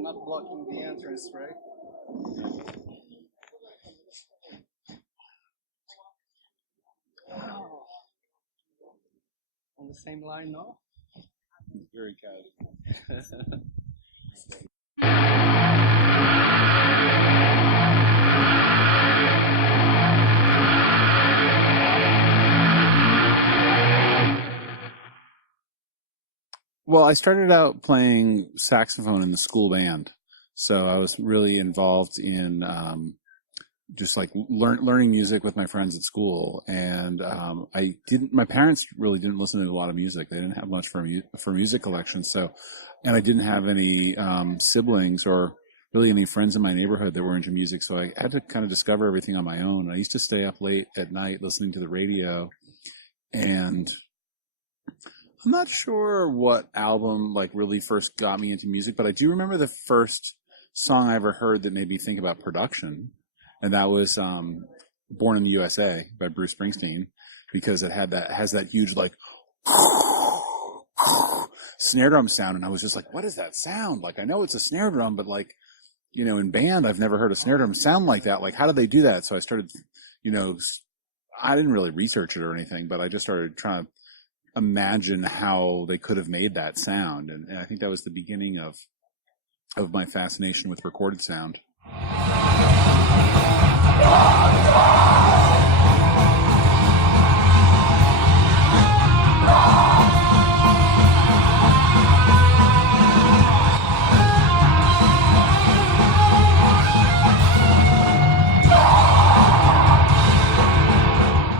Not blocking the entrance, right? Oh. On the same line, no? Very casual. Well, I started out playing saxophone in the school band, so I was really involved in just like learning music with my friends at school. And I didn't. My parents really didn't listen to a lot of music. They didn't have much for music collections. So, and I didn't have any siblings or really any friends in my neighborhood that were into music. So I had to kind of discover everything on my own. I used to stay up late at night listening to the radio, and I'm not sure what album like really first got me into music, but I do remember the first song I ever heard that made me think about production, and that was "Born in the USA" by Bruce Springsteen, because it has that huge like snare drum sound, and I was just like, "What is that sound?" Like, I know it's a snare drum, but like, in band, I've never heard a snare drum sound like that. Like, how do they do that? So I started, I didn't really research it or anything, but I just started trying to imagine how they could have made that sound, and I think that was the beginning of my fascination with recorded sound.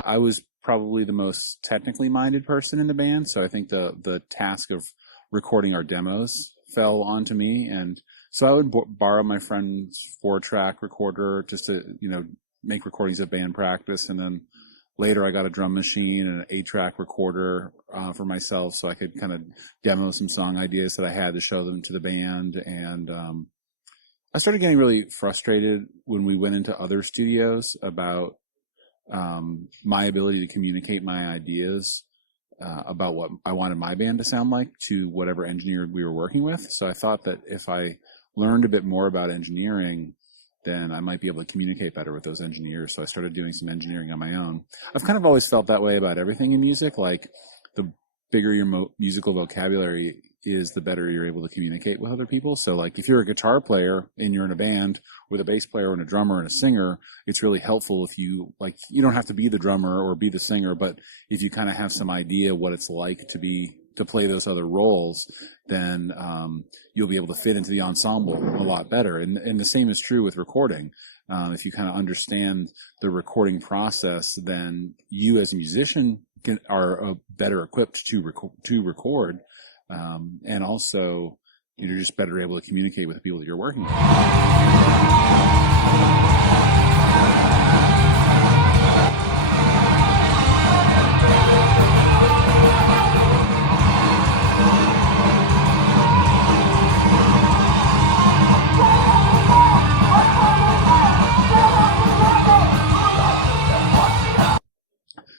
I was probably the most technically minded person in the band, so I think the task of recording our demos fell onto me, and so I would borrow my friend's 4-track recorder just to make recordings of band practice, and then later I got a drum machine and an 8-track recorder for myself, so I could kind of demo some song ideas that I had to show them to the band. And I started getting really frustrated when we went into other studios about my ability to communicate my ideas about what I wanted my band to sound like to whatever engineer we were working with. So I thought that if I learned a bit more about engineering, then I might be able to communicate better with those engineers. So I started doing some engineering on my own. I've kind of always felt that way about everything in music. Like, the bigger your musical vocabulary is, the better you're able to communicate with other people. So like, if you're a guitar player and you're in a band with a bass player and a drummer and a singer, it's really helpful if you don't have to be the drummer or be the singer, but if you kind of have some idea what it's like to play those other roles, then you'll be able to fit into the ensemble a lot better. And the same is true with recording. If you kind of understand the recording process, then you as a musician are better equipped to record. And also, you're just better able to communicate with the people that you're working with.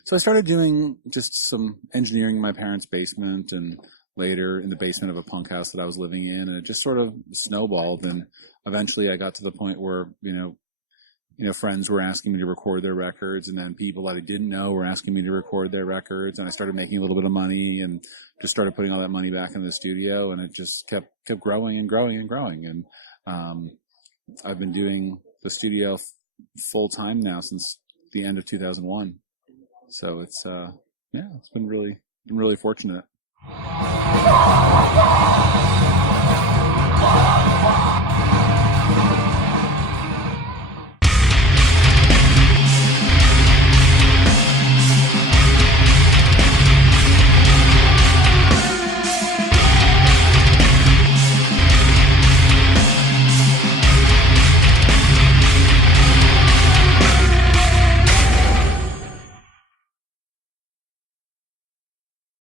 So I started doing just some engineering in my parents' basement, and later in the basement of a punk house that I was living in, and it just sort of snowballed. And eventually I got to the point where, friends were asking me to record their records, and then people that I didn't know were asking me to record their records, and I started making a little bit of money and just started putting all that money back in the studio, and it just kept growing and growing and growing. And I've been doing the studio full time now since the end of 2001. So it's it's been really fortunate.